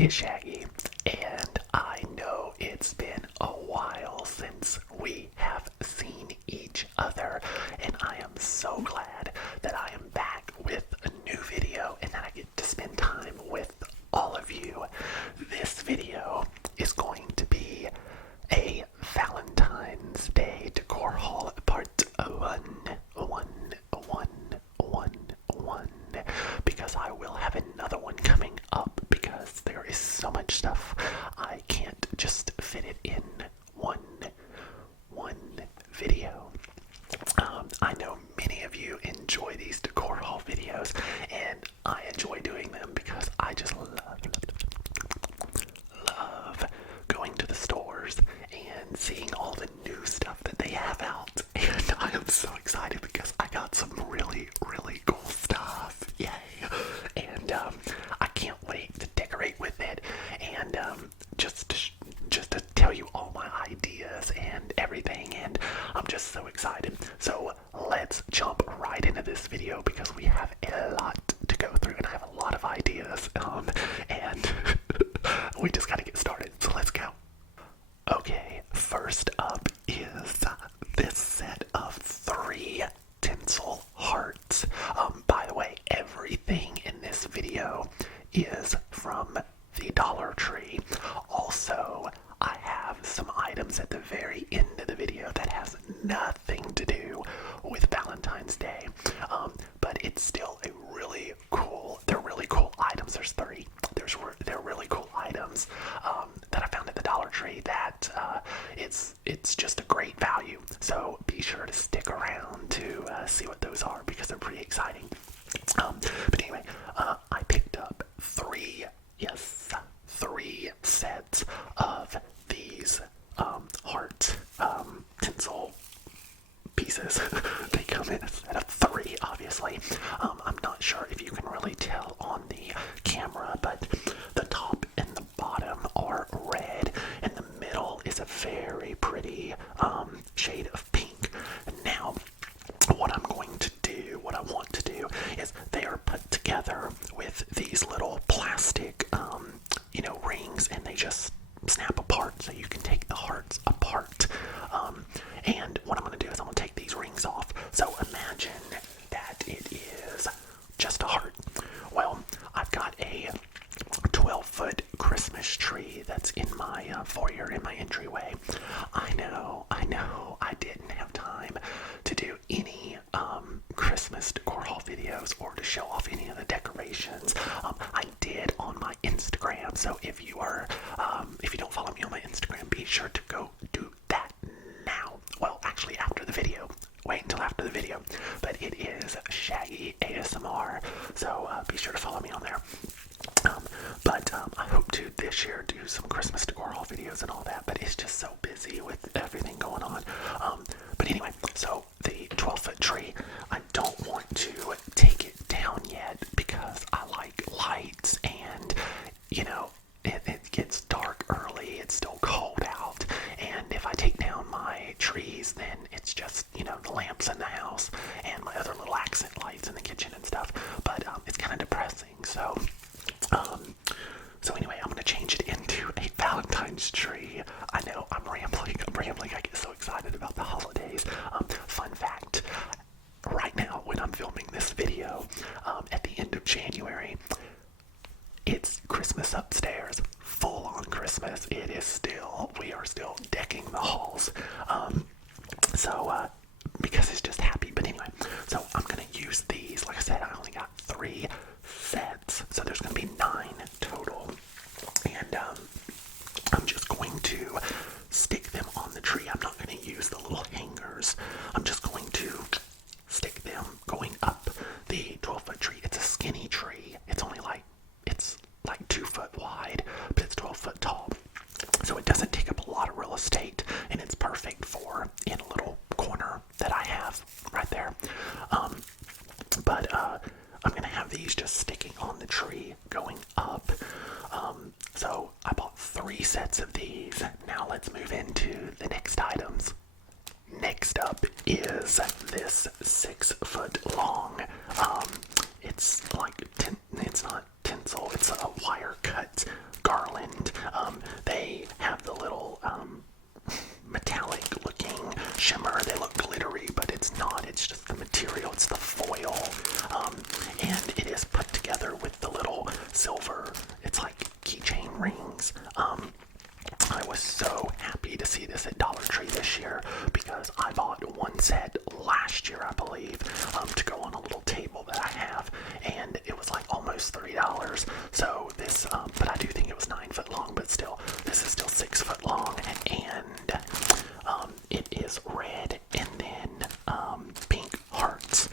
is Shaggy, and I know it's been a while since we have seen each other, and I am so glad that I am back with a new video and that I get to spend time with all of you. This video is going to be a Valentine's Day decor haul part one, because I will have another one coming up because there is so much stuff I can't just fit it in one video. I know many of you enjoy these decor haul videos, and I enjoy doing them because I just love going to the stores and seeing all the new stuff that they have out. And I am so excited because I got some really cool stuff. Yay! And I can't wait to decorate with it and just to tell you all my ideas and everything. And I'm just so excited. So let's jump right into this video because we have a lot to go through and I have a lot of ideas. And we just gotta get started. So let's go. Okay, first up is this set of 3 tinsel hearts. By the way, everything in this video is from the Dollar Tree. Also, I have some items at the very end of the video that has nothing to do with Valentine's Day, but it's still they're really cool items. There's 3. They're really cool items that I found at the Dollar Tree that it's just a great value. So be sure to stick around to see what those are because they're pretty exciting. But anyway, I picked up 3 sets of these heart tinsel pieces. They come in a set of 3, obviously. I'm not sure if you can really tell on the camera, but the top and the bottom are red, and the middle is a very pretty shade of pink. Now, what I want to do is they are put together with these little plastic, rings, and they just snap apart so you can take the hearts apart. And what I'm going to do is I'm going to take these rings off. So imagine that it is just a heart. Well, I've got a 12-foot Christmas tree that's in my foyer, in my entryway. I know, I didn't have time to do any Christmas decor haul videos or to show off any of the decorations. I did on my Instagram, so if you don't follow me on my Instagram, be sure to go do that now. Well, actually after the video. Wait until after the video. But it is Shaggy ASMR, so be sure to follow me on there. But I hope to this year do some Christmas decor haul videos and all that, but it's just so busy with everything going on. But anyway, so the 12-foot tree, I don't want to take it down yet because I like lights, and it gets dark early, it's still cold out, and if I take down my trees, then it's just, the lamps in the house and my other little accent lights in the kitchen and stuff. But it's kind of depressing, so anyway, I'm going to change it into a Valentine's tree. I know, I'm rambling, I get so excited about the holidays. Fun fact, right now when I'm filming this video, at the end of January, it's Christmas upstairs, full on Christmas. We are still decking the halls. Because it's just happy. But anyway, so I'm going to use these. Like I said, I only got 3 sets, so there's going to be 9 total. And I'm just going to stick them on the tree. I'm not going to use the little hangers. I'm just going to stick them going up the 12-foot tree. It's a skinny tree. It's like 2 foot wide, but it's 12 foot tall. So it doesn't take up a lot of real estate, and it's perfect for in a little corner that I have right there. But I'm going to have these just sticking on the tree going up. So I bought 3 sets of these. Now let's move into the next items. Next up is this 6 foot long. It's like, it's not tinsel, it's a wire cut garland things. I was so happy to see this at Dollar Tree this year because I bought one set last year, I believe, to go on a little table that I have, and it was like almost $3. So this, but I do think it was 9 foot long, but still, this is still 6 foot long, and it is red and then pink hearts.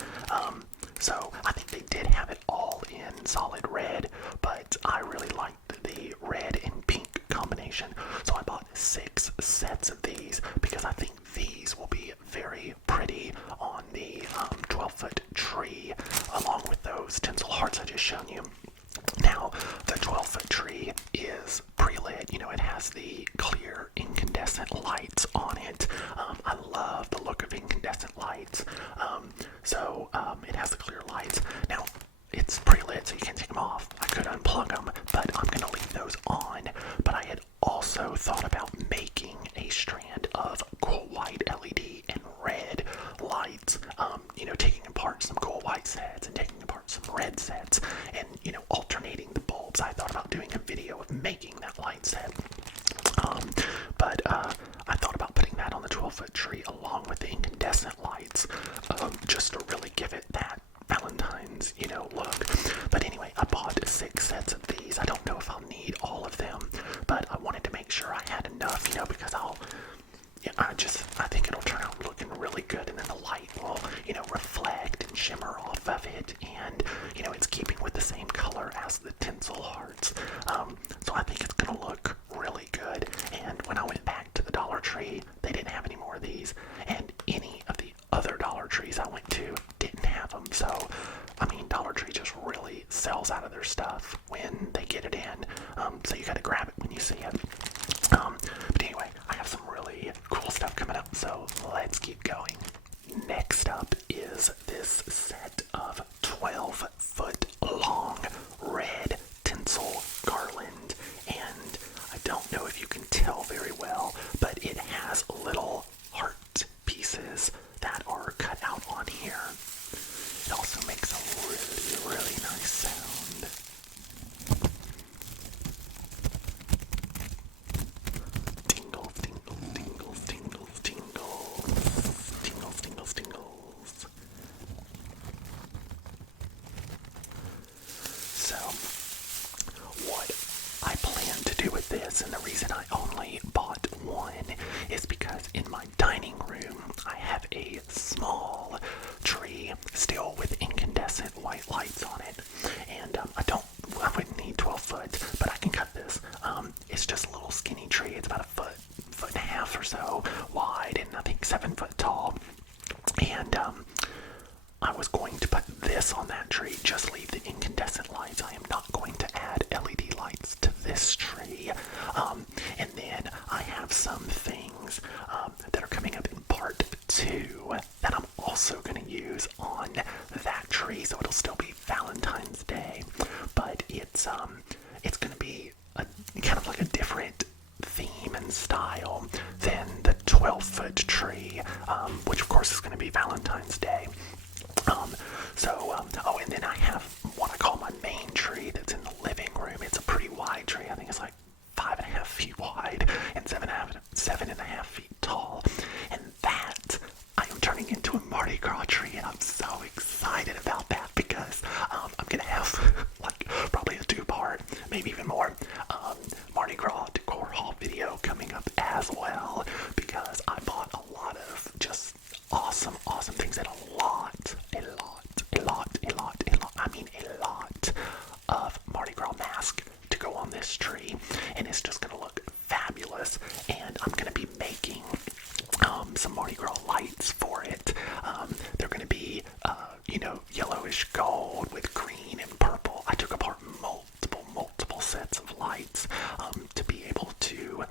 So I think they did have it all in solid red, but I really liked the red and pink combination. So I bought 6 sets of these because I think these will be very pretty on the 12-foot tree, along with those tinsel hearts I just shown you. Now, the 12-foot tree is pre-lit. You know, it has the clear incandescent lights on it. I love the look of incandescent lights. So it has the clear lights. Now, it's pre-lit, so you can't take them off. I could unplug them, but I'm going to leave those on. But I had also thought about making a strand of cool white LED and red lights. You know, taking apart some cool white sets and taking apart some red sets and, you know, alternating the bulbs. I thought about doing a video of making that light set. But I thought about putting that on the 12-foot tree along with the incandescent lights, just to really give it that Valentine's, you know, look. But anyway, I bought 6 sets of these. I don't know if I'll need all of them, but I wanted to make sure I had enough, you know, because I think it'll turn out looking really good, and then the light will, you know, reflect and shimmer off of it, and, you know, it's keeping with the same color as the tinsel hearts. So I think it's gonna look really good. And when I went back to the Dollar Tree, they didn't have any more of these, and any of the other Dollar Trees I went to didn't have them. So, I mean, Dollar Tree just really sells out of their stuff when they get it in. So you gotta grab it when you see it. But anyway, I have some really cool stuff coming up, so let's keep going. Next up is this set of 12-foot long red tinsel garland, and I don't know if you can tell very well, but it has little heart pieces that are cut out on here. It also makes a really, really nice sound. Tingles, tingles, tingles, tingles, tingles. Tingles, tingles, tingles. So, what I plan to do with this, and the reason I only bought one, is because in my dining room I have a small tree still with incandescent white lights on it, and I wouldn't need 12 foot, but I can cut this. It's just a little skinny tree. It's about a foot and a half or so wide, and I think 7 foot tall. And I was going to put this on that tree, just leave the incandescent lights. I am not going to add LED lights to this tree. And then I have some things that are coming up in part 2 that I'm also going to use on that tree, so it'll still be Valentine's Day, but it's going to be kind of like a different theme and style than the 12-foot tree, which of course is going to be Valentine's Day. And then I have what I call my main tree that's in the living room. It's a pretty wide tree. I think it's like 5.5 feet wide and 7.5 feet tall. And that I am turning into a Mardi Gras tree, and I'm so excited about that because I'm gonna have like probably a 2-part, maybe even more, Mardi Gras decor haul video coming up as well, because I bought a lot of just awesome things and a lot of Mardi Gras mask to go on this tree, and it's just gonna look fabulous. And I'm gonna be making some Mardi Gras lights for it. They're gonna be yellowish gold with green and purple. I took apart multiple sets of lights to be able to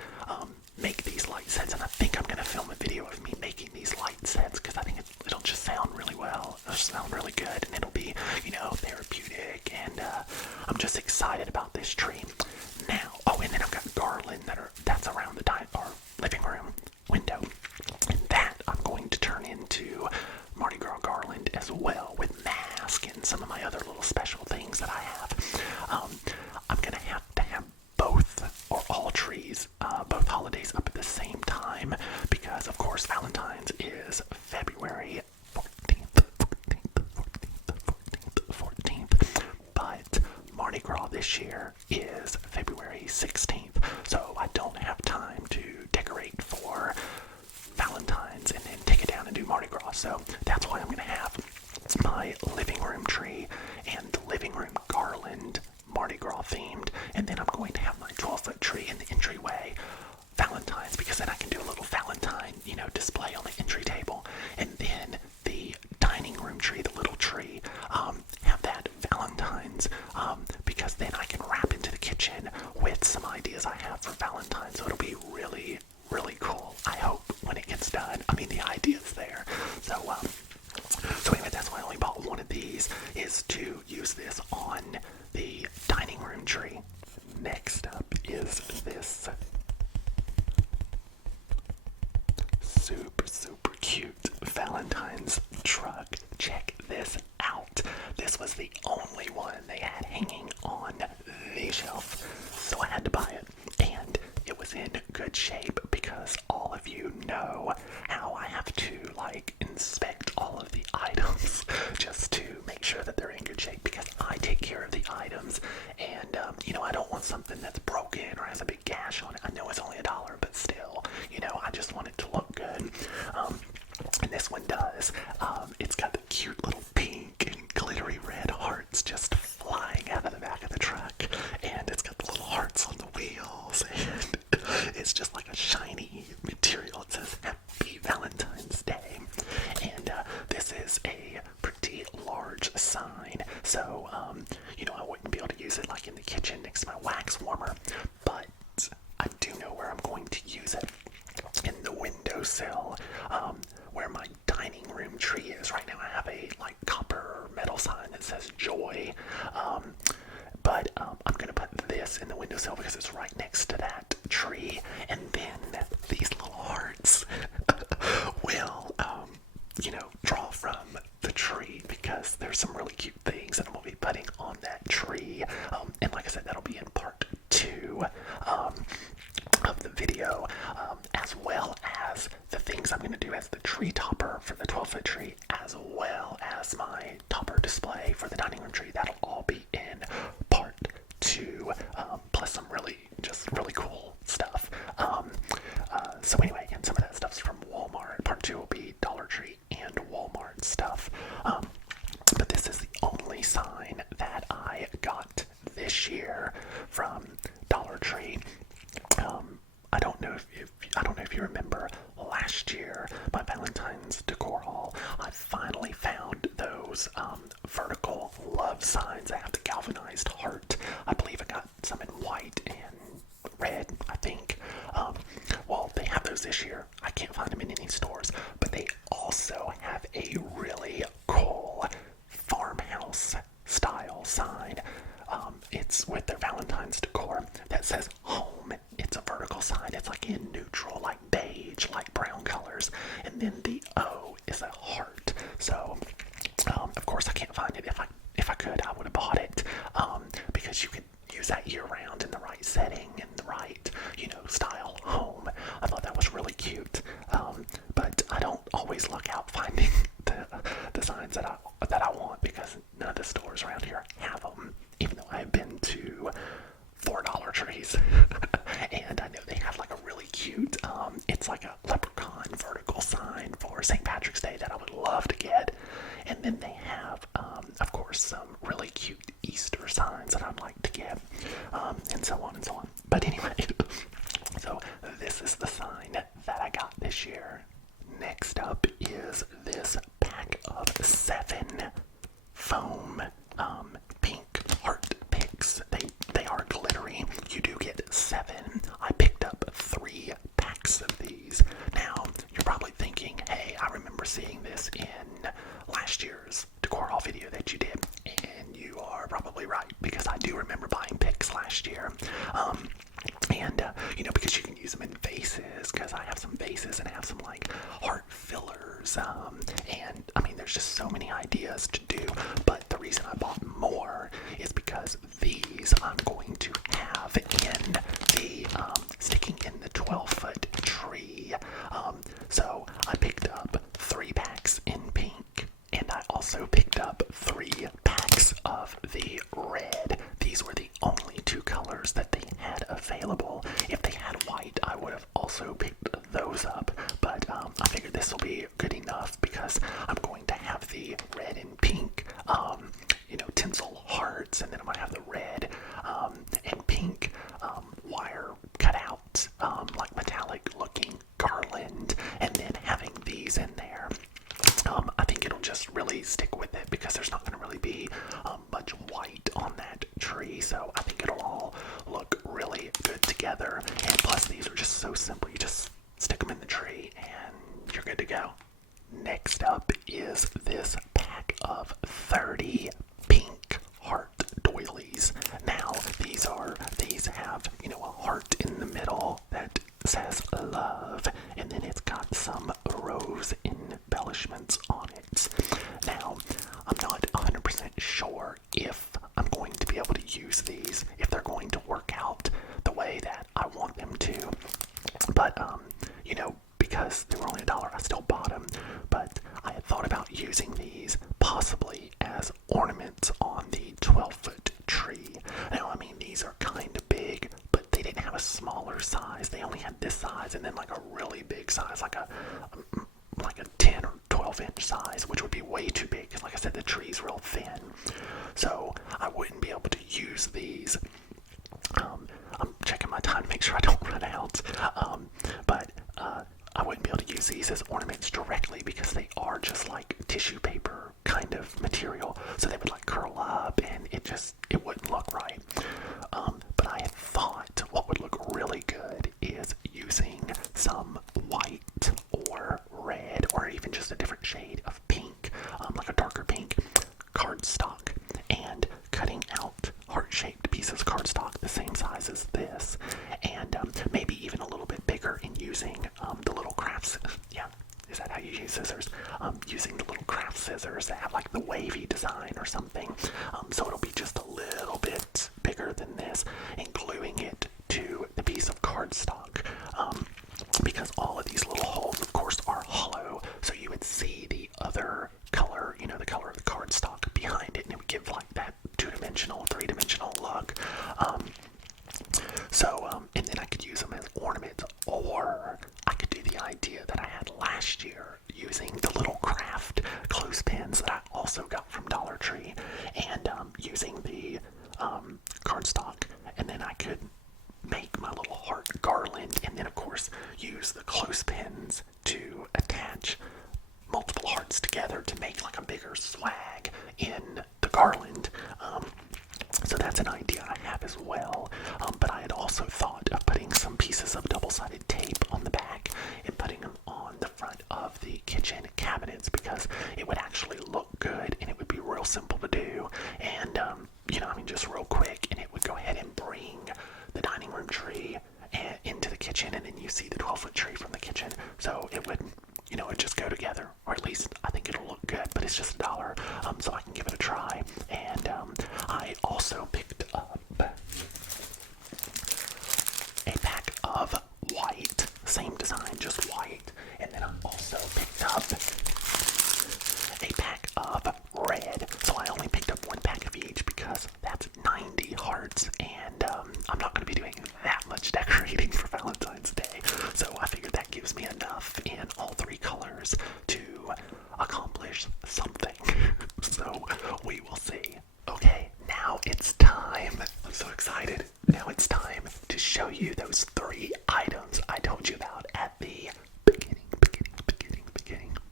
make these light sets, and I think I'm gonna film a video of me making these light sets because I think it'll just sound really well. It'll sound really good, and it'll be, therapeutic, and I'm just excited about this tree. Now, and then I've got garland same time because, of course, Valentine's is February 14th, 14th, but Mardi Gras this year is February 16th, so I don't have time to decorate for Valentine's and then take it down and do Mardi Gras. So that's why I'm going to have my living room tree and living room garland Mardi Gras themed, and then I'm going to have my 12-foot tree in the entryway Valentine's, because then I can do a little Valentine, display on the entry table, and then the dining room tree, the little tree, have that Valentine's, because then I can wrap into the kitchen with some ideas I have for Valentine's, so it'll be really, really cool. I hope when it gets done. I mean, the idea's there. So anyway, that's why I only bought one of these, is to use this on the dining room tree. Next up is this super, super cute Valentine's truck. Check this out. This was the only one they had hanging on the shelf, so I had to buy it. And it was in good shape because all of you know how I have to inspect all of the items just to make sure that they're in good shape, because I take care of the items, and I don't want something that's broken or has a big gash on it. I know it's only $1, but still, I just want it to look good. And this one does. It's got the cute little pink and glittery red hearts just flying out of the back of the truck, and it's got the little hearts on the wheels, and it's just like a shiny material. It says Happy Valentine's Day, and this is a pretty large sign, so I wouldn't be able to use it in the kitchen next to my wax warmer, but I do know where I'm going to use it. In the windowsill, where my dining room tree is. Right now I have a copper metal sign that says Joy, but I'm going to put this in the windowsill because it's right next to that tree, and then these little hearts will, draw from the tree, because there's some really cute things that I'm going to be putting on that tree, and like I said, that'll be in part 2 of the video, as well as the things I'm going to do as the tree topper for the 12-foot tree, as well as my topper display for the dining room tree. That'll all be in part 2, plus some really cool stuff. So anyway, and some of that stuff's from Walmart. Part 2 will be Dollar Tree and Walmart stuff. But this is the only sign that I got this year from Dollar Tree. I don't know if you remember last year, my Valentine's Decor haul, I finally found those vertical love signs. I have the galvanized heart. I believe I got some in white and red, I think. Well, they have those this year. I can't find them in any stores, but they also have a really cool farmhouse style sign. It's with their Valentine's Decor that says home. It's a vertical sign. It's in neutral, beige, brown colors, and then the O is a heart. So, of course, I can't find it. If I could, I would have bought it, because you could use that year round in the right setting and the right, style home. I thought that was really cute, but I don't always look out finding the signs that I want, because none of the stores around here have them, even though I've been to $4 trees. And I know they have a really cute, it's like a leprechaun vertical sign for St. Patrick's Day that I would love to get. And then they have, of course, some really cute Easter signs that I'd like to get, and so on and so on. But anyway, so this is the sign that I got this year. Next up is this pack of 7 foam pink heart picks. They are glittery. You do get 7. I picked up 3 packs of these. Now, you're probably thinking, hey, I remember seeing this in last year's decor haul video that you did. And you are probably right, because I do remember buying picks last year. And, because you can use them in vases, because I have some vases and I have some heart fillers, and I mean, there's just so many ideas to do, but the reason I bought more is because these I'm going to have in the, sticking in the 12-foot together. And plus, these are just so simple. You just stick them in the tree and you're good to go. Next up is this pack of 30 pink heart doilies. Now, these have, you know, a heart in the middle that says love, and then it's got some rose embellishments on it. Now, I'm not 100% sure if I'm going to be able to use these, if they're going to work out the way that I want them to. But, you know, because they were only $1, I still bought them. But I had thought about using these possibly as ornaments on the 12-foot tree. Now, I mean, these are kind of big, but they didn't have a smaller size. They only had this size and then like a really big size, like a 10 or 12-inch size, which would be way too big because, like I said, the tree's real thin. So I wouldn't be able to use these. I'm checking my time to make sure I don't run out. But I wouldn't be able to use these as ornaments directly because they are just like tissue paper kind of material. So they would like curl up and it wouldn't look right. But I had thought what would look really good is using some white or red or even just a different shade of pink, like a darker pink cardstock, and cutting out heart-shaped pieces of cardstock the same size as this, and maybe even a little bit bigger, in using the little crafts. Yeah, is that how you use scissors? Using the little craft scissors that have like the wavy design or something. So it'll be just a little bit bigger than this, and gluing it to the piece of cardstock. Because all of these little holes, of course, are hollow, so you would see the other color, you know, the color of the cardstock behind it, and it would give like that two-dimensional, three-dimensional look. And then I could use them as ornaments, or I could do the idea that I had last year using the little craft clothespins that I also got from Dollar Tree, and using the cardstock, and then I could make my little heart garland, and then of course use the clothespins to attach multiple hearts together to make like a bigger swag in the garland. So that's an idea I have as well. But I had also thought of putting some pieces of double-sided tape on the back and putting them on the front of the kitchen cabinets, because it would actually look good and it would be real simple to do, and you know, I mean, just real quick, and it would go ahead and bring the dining room tree into the kitchen, and then you see the 12-foot tree from the kitchen. So it would, you know, it just go together, or at least I think it'll look good. But it's just $1, so I can give it a try. And I also picked up a pack of white, same design, just white, and then I also picked up a pack of red. So I only picked up one pack of each because that's 90 hearts, and I'm not going to be doing that much decorating for Valentine's Day. So I figured that gives me enough in all three colors to accomplish something. So we will see. Okay, now it's time. I'm so excited. Now it's time to show you those 3 items I told you about at the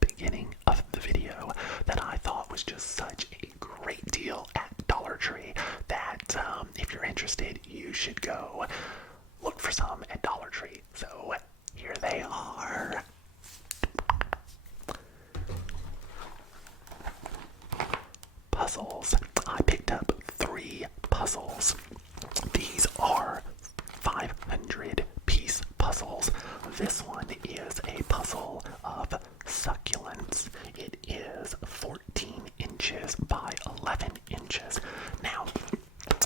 beginning of the video that I thought was just such a great deal at Dollar Tree that if you're interested, you should go look for some at Dollar Tree. So here they are. Puzzles. I picked up 3 puzzles. These are 500-piece puzzles. This one is a puzzle of succulents. It is 14 inches by 11 inches. Now,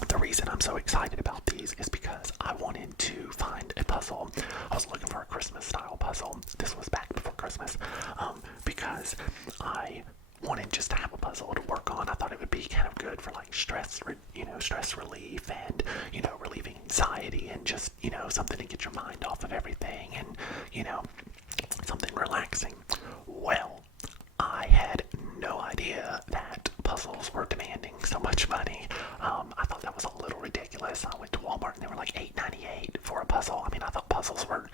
the reason I'm so excited about these is because I wanted to find a puzzle. I was looking for a Christmas-style puzzle. This was back before Christmas, because I wanted just to have a puzzle to work on. I thought it would be kind of good for like stress relief, and, you know, relieving anxiety, and just, you know, something to get your mind off of everything, and, you know, something relaxing. Well, I had no idea that puzzles were demanding so much money. I thought that was a little ridiculous. I went to Walmart and they were like $8.98 for a puzzle. I mean, I thought puzzles were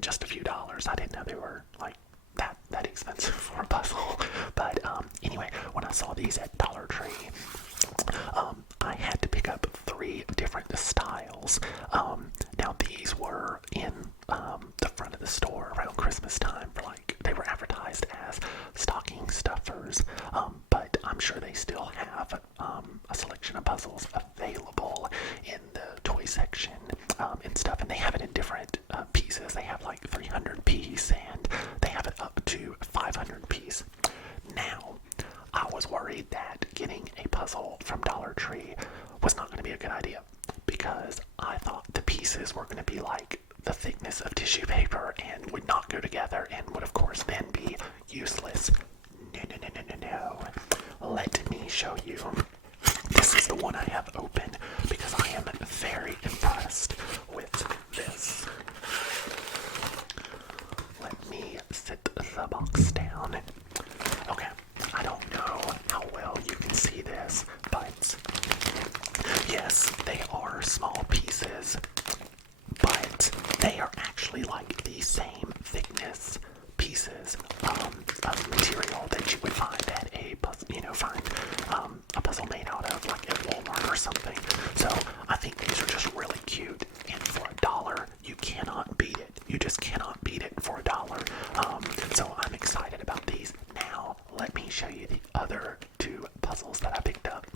just a few dollars. I didn't know they were like that expensive for a puzzle. But anyway, when I saw these at Dollar Tree, I had to pick up 3 different styles. Now these were have it in different pieces. They have like 300 piece and they have it up to 500 piece. Now, I was worried that getting a puzzle from Dollar Tree was not going to be a good idea because I thought the pieces were going to be like the thickness of tissue paper and would not go together and would of course then be useless. No, no, no, no, no, no. Let me show you. This is the one I have open because I am very impressed with this. Let me set the box down. Okay, I don't know how well you can see this, but yes, they are small pieces, but they are actually like the same thickness pieces of material that you would find at a puzzle, a puzzle made out of like at Walmart or something. So I think these are just really cute, and for $1, you cannot beat it. You just cannot beat it for $1. So I'm excited about these. Now let me show you the other two puzzles that I picked up.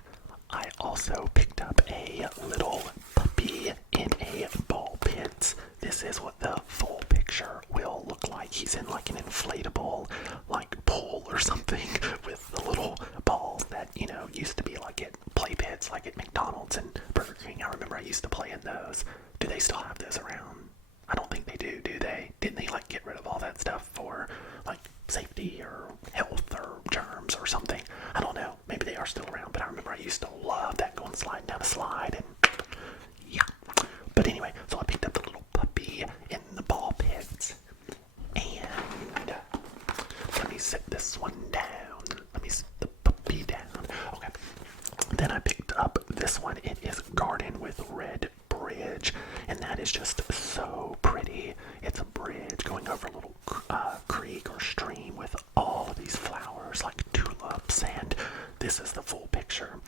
I also picked up a little puppy in a ball pit. This is what the full picture will look like. He's in like an inflatable like pool or something with the little balls that, used to be like at play pits, like at McDonald's and Burger King. I remember I used to play in those. Do they still have those around? I don't think they do they? Didn't they like get rid of all that stuff for like safety or health or germs or something? I don't know. Maybe they are still around, but I remember I used to love that, going sliding down a slide and yeah. But anyway, so I picked up the little puppy in the ball pit, and let me set this one down. Let me set the puppy down. Okay. Then I picked up this one. It is Garden with Red Bridge, and that is just so pretty. It's a bridge going over a little creek or stream with all of these flowers like tulips, and this is the full picture.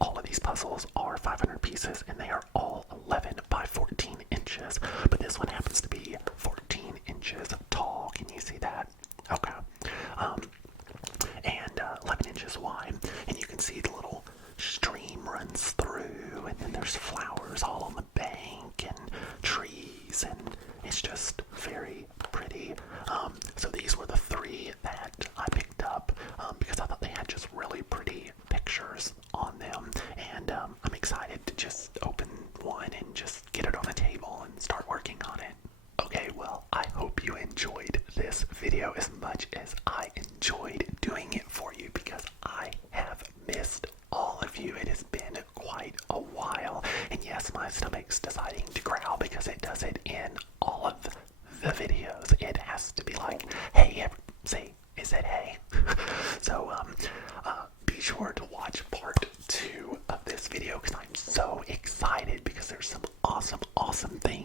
All of these puzzles are 500 pieces, and they are all 11 by 14 inches, but this one happens to be 14 inches tall. Can you see that? Okay. And 11 inches wide, and you can see the little stream runs through, and then there's flowers all on the bank and trees, and it's just very pretty. So these were the three that I picked up because I thought they had just really pretty pictures on them, and I'm excited to just open one and just get it on the table and start working on it. Okay, well, I hope you enjoyed this video as much as I enjoyed doing it for you, because I have missed all of you. It has been quite a while, and yes, my stomach's deciding to growl because it does it in all of the videos. It has to be like, hey, say, it said hey. So be sure to watch part 2 of this video because I'm so excited, because there's some awesome things